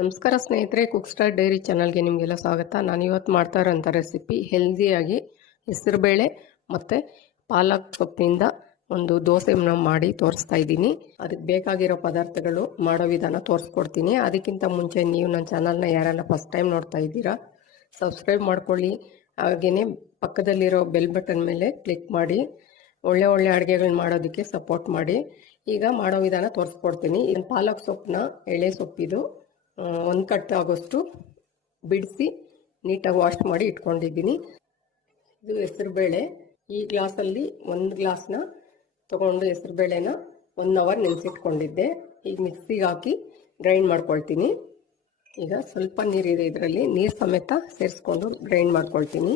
ನಮಸ್ಕಾರ ಸ್ನೇಹಿತರೆ, cook star dairy ಚಾನಲ್ಗೆ ನಿಮಗೆಲ್ಲ ಸ್ವಾಗತ. ನಾನು ಇವತ್ತು ಮಾಡ್ತಾ ಇರೋಂಥ ರೆಸಿಪಿ ಹೆಲ್ದಿಯಾಗಿ ಹೆಸರುಬೇಳೆ ಮತ್ತು ಪಾಲಕ್ ಸೊಪ್ಪಿನಿಂದ ಒಂದು ದೋಸೆನ ಮಾಡಿ ತೋರಿಸ್ತಾ ಇದ್ದೀನಿ. ಅದಕ್ಕೆ ಬೇಕಾಗಿರೋ ಪದಾರ್ಥಗಳು ಮಾಡೋ ವಿಧಾನ ತೋರಿಸ್ಕೊಡ್ತೀನಿ. ಅದಕ್ಕಿಂತ ಮುಂಚೆ ನೀವು ನನ್ನ ಚಾನಲ್ನ ಯಾರನ್ನ ಫಸ್ಟ್ ಟೈಮ್ ನೋಡ್ತಾ ಇದ್ದೀರಾ, ಸಬ್ಸ್ಕ್ರೈಬ್ ಮಾಡ್ಕೊಳ್ಳಿ. ಹಾಗೆಯೇ ಪಕ್ಕದಲ್ಲಿರೋ ಬೆಲ್ ಬಟನ್ ಮೇಲೆ ಕ್ಲಿಕ್ ಮಾಡಿ ಒಳ್ಳೆ ಒಳ್ಳೆ ಅಡುಗೆಗಳನ್ನ ಮಾಡೋದಕ್ಕೆ ಸಪೋರ್ಟ್ ಮಾಡಿ. ಈಗ ಮಾಡೋ ವಿಧಾನ ತೋರಿಸ್ಕೊಡ್ತೀನಿ. ಪಾಲಕ್ ಸೊಪ್ಪನ್ನ, ಎಳೆ ಸೊಪ್ಪಿದು, ಒಂದು ಕಟ್ ಆಗೋಷ್ಟು ಬಿಡಿಸಿ ನೀಟಾಗಿ ವಾಶ್ ಮಾಡಿ ಇಟ್ಕೊಂಡಿದ್ದೀನಿ. ಇದು ಹೆಸರುಬೇಳೆ. ಈ ಗ್ಲಾಸಲ್ಲಿ ಒಂದು ಗ್ಲಾಸ್ನ ತೊಗೊಂಡು ಹೆಸರುಬೇಳೆನ 1 ಅವರ್ ನೆನೆಸಿಟ್ಕೊಂಡಿದ್ದೆ. ಈಗ ಮಿಕ್ಸಿಗೆ ಹಾಕಿ ಗ್ರೈಂಡ್ ಮಾಡ್ಕೊಳ್ತೀನಿ. ಈಗ ಸ್ವಲ್ಪ ನೀರಿದೆ, ಇದರಲ್ಲಿ ನೀರು ಸಮೇತ ಸೇರಿಸ್ಕೊಂಡು ಗ್ರೈಂಡ್ ಮಾಡ್ಕೊಳ್ತೀನಿ.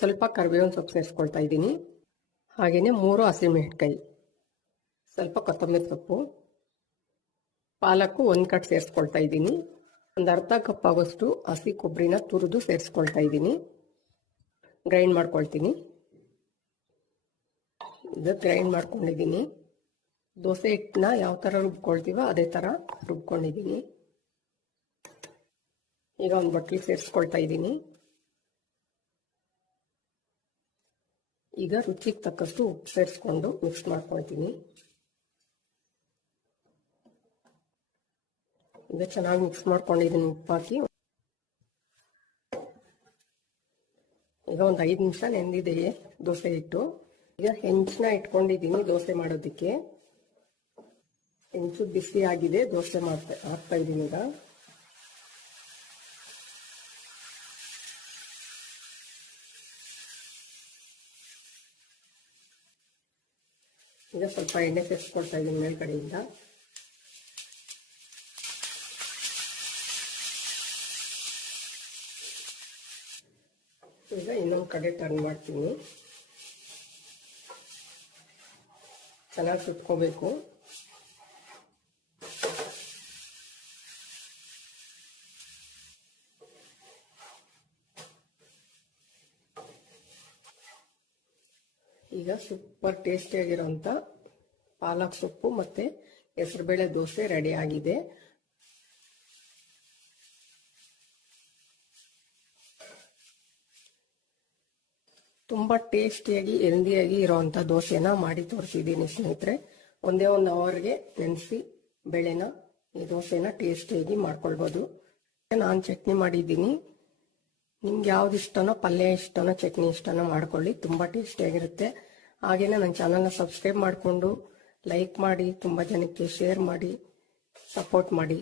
ಸ್ವಲ್ಪ ಕರಿಬೇವಿನ ಸೊಪ್ಪು ಸೇರಿಸ್ಕೊಳ್ತಾ ಇದ್ದೀನಿ. ಹಾಗೆಯೇ 3 ಹಸಿಮೆಣಸಿನಕಾಯಿ, ಸ್ವಲ್ಪ ಕೊತ್ತಂಬರಿ ಸೊಪ್ಪು, ಪಾಲಕ್ಕು 1 ಕಟ್ ಸೇರಿಸ್ಕೊಳ್ತಾ ಇದ್ದೀನಿ. ಒಂದು ಅರ್ಧ ಕಪ್ ಆಗೋಷ್ಟು ಹಸಿ ಕೊಬ್ಬರಿನ ತುರಿದು ಸೇರಿಸ್ಕೊಳ್ತಾ ಇದ್ದೀನಿ. ಗ್ರೈಂಡ್ ಮಾಡ್ಕೊಳ್ತೀನಿ. ಇದು ಗ್ರೈಂಡ್ ಮಾಡ್ಕೊಂಡಿದ್ದೀನಿ. ದೋಸೆ ಹಿಟ್ಟನ್ನ ಯಾವ ಥರ ರುಬ್ಕೊಳ್ತೀವೋ ಅದೇ ಥರ ರುಬ್ಕೊಂಡಿದ್ದೀನಿ. ಈಗ ಒಂದು ಬಟ್ಲಿಗೆ ಸೇರಿಸ್ಕೊಳ್ತಾ ಇದ್ದೀನಿ. ಈಗ ರುಚಿಗೆ ತಕ್ಕಷ್ಟು ಉಪ್ಪು ಸೇರಿಸ್ಕೊಂಡು ಮಿಕ್ಸ್ ಮಾಡ್ಕೊಳ್ತೀನಿ. ಈಗ ಚೆನ್ನಾಗಿ ಮಿಕ್ಸ್ ಮಾಡ್ಕೊಂಡಿದ್ದೀನಿ ಉಪ್ಪು ಹಾಕಿ. ಈಗ ಒಂದು 5 ನಿಮಿಷ ನೆಂದಿದೆ ದೋಸೆ ಹಿಟ್ಟು. ಈಗ ಹೆಂಚನ್ನ ಇಟ್ಕೊಂಡಿದ್ದೀನಿ ದೋಸೆ ಮಾಡೋದಕ್ಕೆ. ಹೆಂಚು ಬಿಸಿ ಆಗಿದೆ, ದೋಸೆ ಹಾಕ್ತಾ ಇದ್ದೀನಿ. ಈಗ ಸ್ವಲ್ಪ ಎಣ್ಣೆ ಸೇರಿಸ್ಕೊಳ್ತಾ ಇದ್ದೀನಿ ಮೇಲ್ಗಡೆಯಿಂದ. ಈಗ ಇನ್ನೊಂದು ಕಡೆ ಟರ್ನ್ ಮಾಡ್ತೀನಿ. ಚೆನ್ನಾಗಿ ಸುಟ್ಕೋಬೇಕು. ಈಗ ಸೂಪರ್ ಟೇಸ್ಟಿಯಾಗಿರೋಂಥ ಪಾಲಕ್ ಸೊಪ್ಪು ಮತ್ತು ಹೆಸರುಬೇಳೆ ದೋಸೆ ರೆಡಿ ಆಗಿದೆ. ತುಂಬ ಟೇಸ್ಟಿಯಾಗಿ ಹೆಲ್ದಿಯಾಗಿ ಇರೋವಂಥ ದೋಸೆನ ಮಾಡಿ ತೋರಿಸಿದ್ದೀನಿ ಸ್ನೇಹಿತರೆ. ಒಂದೇ 1 ಅವರ್ಗೆ ನೆನೆಸಿ ಬೇಳೆನ ಈ ದೋಸೆನ ಟೇಸ್ಟಿಯಾಗಿ ಮಾಡ್ಕೊಳ್ಬೋದು. ನಾನು ಚಟ್ನಿ ಮಾಡಿದ್ದೀನಿ. ನಿಮ್ಗೆ ಯಾವ್ದು ಇಷ್ಟನೋ, ಪಲ್ಯ ಇಷ್ಟನೋ, ಚಟ್ನಿ ಇಷ್ಟನೋ ಮಾಡ್ಕೊಳ್ಳಿ, ತುಂಬ ಟೇಸ್ಟಿಯಾಗಿರುತ್ತೆ. ಹಾಗೆಯೇ ನನ್ನ ಚಾನಲ್ನ ಸಬ್ಸ್ಕ್ರೈಬ್ ಮಾಡಿಕೊಂಡು ಲೈಕ್ ಮಾಡಿ, ತುಂಬ ಜನಕ್ಕೆ ಶೇರ್ ಮಾಡಿ, ಸಪೋರ್ಟ್ ಮಾಡಿ.